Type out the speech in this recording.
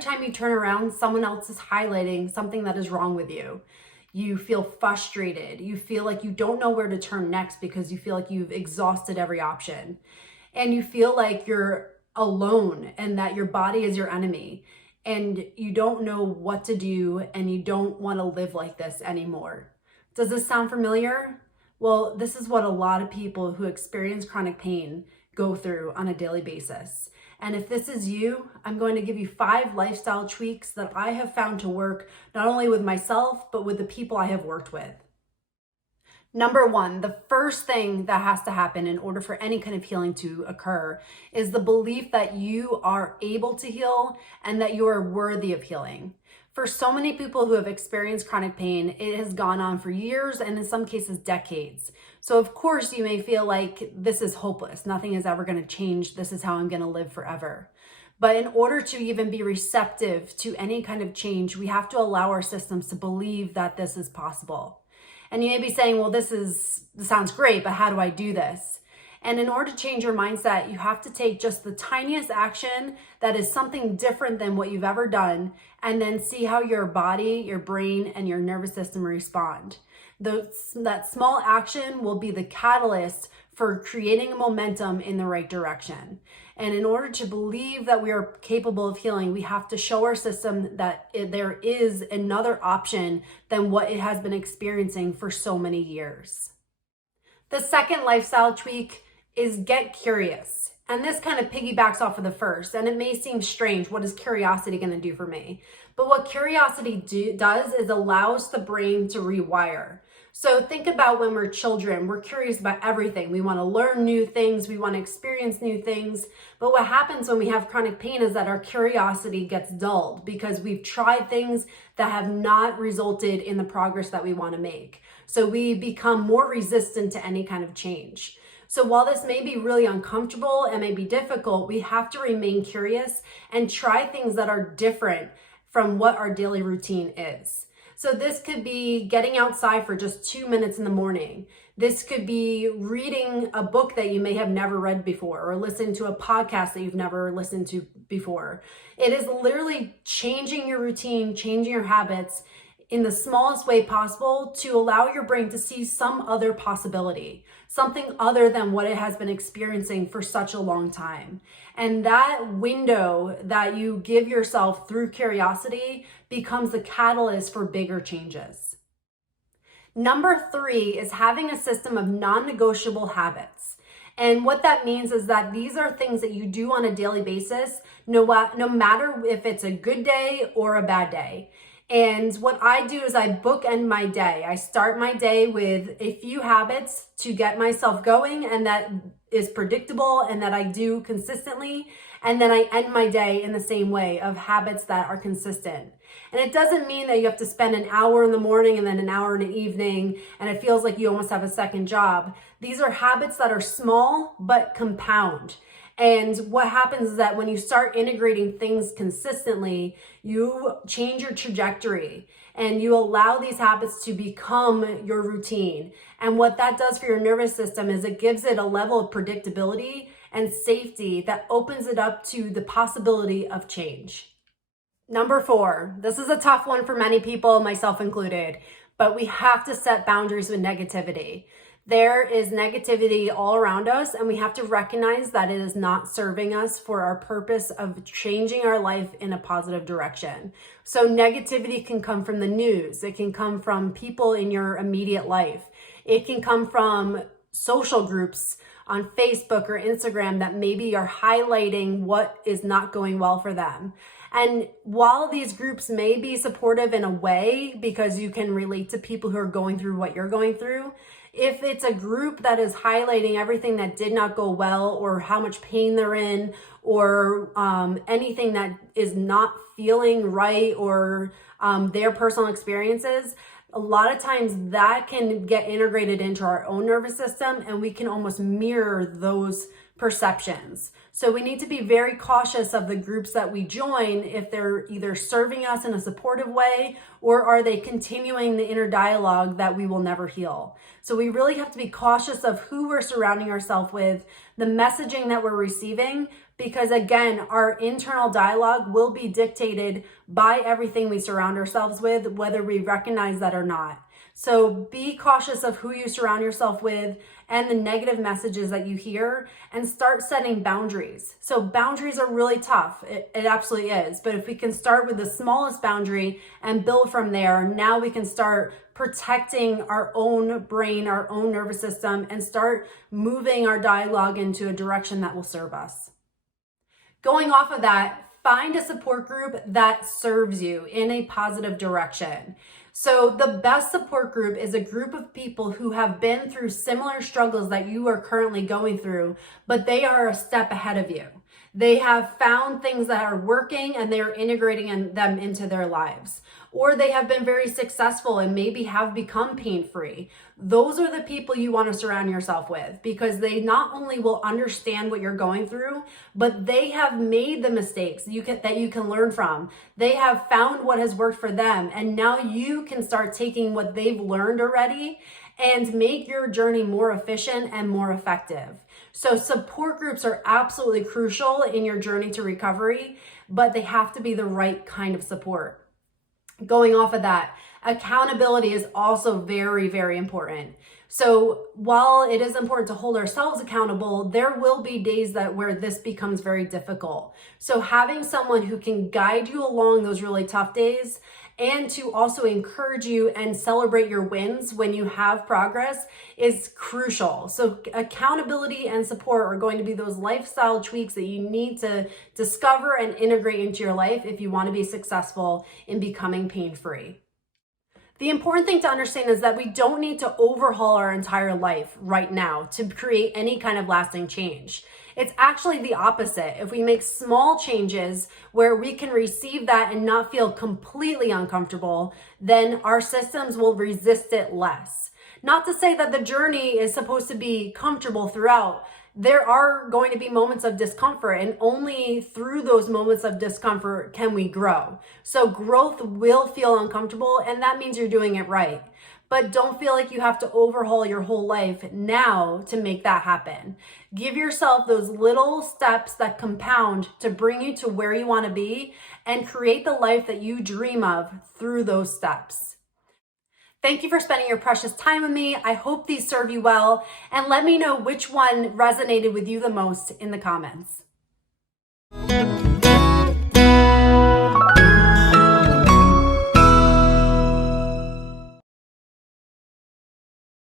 time you turn around, someone else is highlighting something that is wrong with you. You feel frustrated. You feel like you don't know where to turn next because you feel like you've exhausted every option. And you feel like you're alone and that your body is your enemy. And you don't know what to do and you don't want to live like this anymore. Does this sound familiar? Well, this is what a lot of people who experience chronic pain go through on a daily basis. And if this is you, I'm going to give you 5 lifestyle tweaks that I have found to work not only with myself, but with the people I have worked with. Number 1, the first thing that has to happen in order for any kind of healing to occur is the belief that you are able to heal and that you are worthy of healing. For so many people who have experienced chronic pain, it has gone on for years and in some cases decades. So of course you may feel like this is hopeless. Nothing is ever going to change. This is how I'm going to live forever. But in order to even be receptive to any kind of change, we have to allow our systems to believe that this is possible. And you may be saying, well, this sounds great, but how do I do this? And in order to change your mindset, you have to take just the tiniest action that is something different than what you've ever done, and then see how your body, your brain, and your nervous system respond. That small action will be the catalyst for creating a momentum in the right direction. And in order to believe that we are capable of healing, we have to show our system that there is another option than what it has been experiencing for so many years. The second lifestyle tweak is get curious. And this kind of piggybacks off of the first, and it may seem strange. What is curiosity going to do for me? But what curiosity does is allows the brain to rewire. So think about when we're children, we're curious about everything. We want to learn new things. We want to experience new things. But what happens when we have chronic pain is that our curiosity gets dulled because we've tried things that have not resulted in the progress that we want to make. So we become more resistant to any kind of change. So while this may be really uncomfortable and may be difficult, we have to remain curious and try things that are different from what our daily routine is. So this could be getting outside for just 2 minutes in the morning. This could be reading a book that you may have never read before, or listening to a podcast that you've never listened to before. It is literally changing your routine, changing your habits in the smallest way possible to allow your brain to see some other possibility, something other than what it has been experiencing for such a long time. And that window that you give yourself through curiosity becomes the catalyst for bigger changes. Number 3 is having a system of non-negotiable habits. And what that means is that these are things that you do on a daily basis, no matter if it's a good day or a bad day. And what I do is I bookend my day. I start my day with a few habits to get myself going, and that is predictable and that I do consistently. And then I end my day in the same way of habits that are consistent. And it doesn't mean that you have to spend an hour in the morning and then an hour in the evening, and it feels like you almost have a second job. These are habits that are small but compound. And what happens is that when you start integrating things consistently, you change your trajectory and you allow these habits to become your routine. And what that does for your nervous system is it gives it a level of predictability and safety that opens it up to the possibility of change. Number 4, this is a tough one for many people, myself included, but we have to set boundaries with negativity. There is negativity all around us, and we have to recognize that it is not serving us for our purpose of changing our life in a positive direction. So negativity can come from the news. It can come from people in your immediate life. It can come from social groups on Facebook or Instagram that maybe are highlighting what is not going well for them. And while these groups may be supportive in a way because you can relate to people who are going through what you're going through, if it's a group that is highlighting everything that did not go well or how much pain they're in or anything that is not feeling right or their personal experiences, a lot of times that can get integrated into our own nervous system and we can almost mirror those perceptions. So we need to be very cautious of the groups that we join, if they're either serving us in a supportive way or are they continuing the inner dialogue that we will never heal. So we really have to be cautious of who we're surrounding ourselves with, the messaging that we're receiving, because again, our internal dialogue will be dictated by everything we surround ourselves with, whether we recognize that or not. So be cautious of who you surround yourself with and the negative messages that you hear, and start setting boundaries. So boundaries are really tough. It absolutely is. But if we can start with the smallest boundary and build from there, now we can start protecting our own brain, our own nervous system, and start moving our dialogue into a direction that will serve us. Going off of that, find a support group that serves you in a positive direction. So the best support group is a group of people who have been through similar struggles that you are currently going through, but they are a step ahead of you. They have found things that are working and they are integrating them into their lives. Or they have been very successful and maybe have become pain-free. Those are the people you want to surround yourself with, because they not only will understand what you're going through, but they have made the mistakes that you can learn from. They have found what has worked for them, and now you can start taking what they've learned already and make your journey more efficient and more effective. So support groups are absolutely crucial in your journey to recovery, but they have to be the right kind of support. Going off of that, accountability is also very, very important. So while it is important to hold ourselves accountable, there will be days where this becomes very difficult. So having someone who can guide you along those really tough days, and to also encourage you and celebrate your wins when you have progress, is crucial. So accountability and support are going to be those lifestyle tweaks that you need to discover and integrate into your life if you want to be successful in becoming pain-free. The important thing to understand is that we don't need to overhaul our entire life right now to create any kind of lasting change. It's actually the opposite. If we make small changes where we can receive that and not feel completely uncomfortable, then our systems will resist it less. Not to say that the journey is supposed to be comfortable throughout. There are going to be moments of discomfort, and only through those moments of discomfort can we grow. So growth will feel uncomfortable, and that means you're doing it right. But don't feel like you have to overhaul your whole life now to make that happen. Give yourself those little steps that compound to bring you to where you want to be and create the life that you dream of through those steps. Thank you for spending your precious time with me. I hope these serve you well, and let me know which one resonated with you the most in the comments.